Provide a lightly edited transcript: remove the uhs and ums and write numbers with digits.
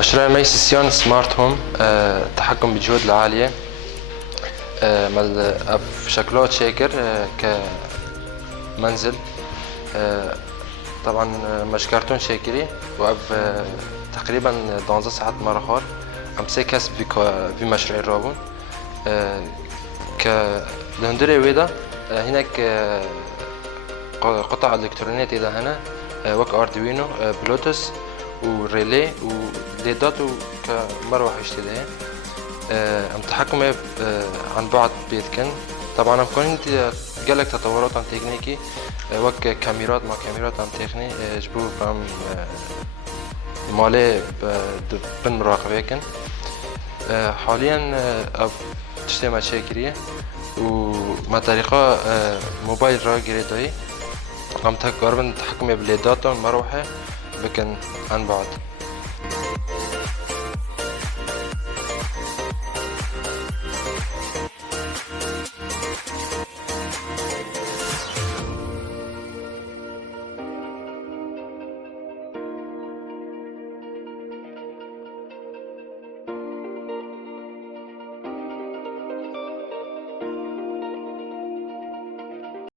مشروع مي سيسيون سمارت هوم تحكم بالجهود العالية في شكلات شاكر كمنزل. طبعا مش كرتون شاكري وأب تقريبا 12 ساعات مراخور عم سيكس بمشروع الرابون كالهندري ويدا هناك قطع الكترونية إذا هنا وك أردوينو بلوتوث وريلي وليدات كمروحة اشتدائية عم تحكم عن بعد بيتكن. طبعا كون قالك تطورات عن تكنيكي وك كاميرات مع كاميرات عن تقني جبو فهم مالي بن مراقبة كن حاليا تشتري مشاكرية وما طريقة موبايل را جريدوي عم تقربن تحكم بالليدات المروحة بكن عن بعد.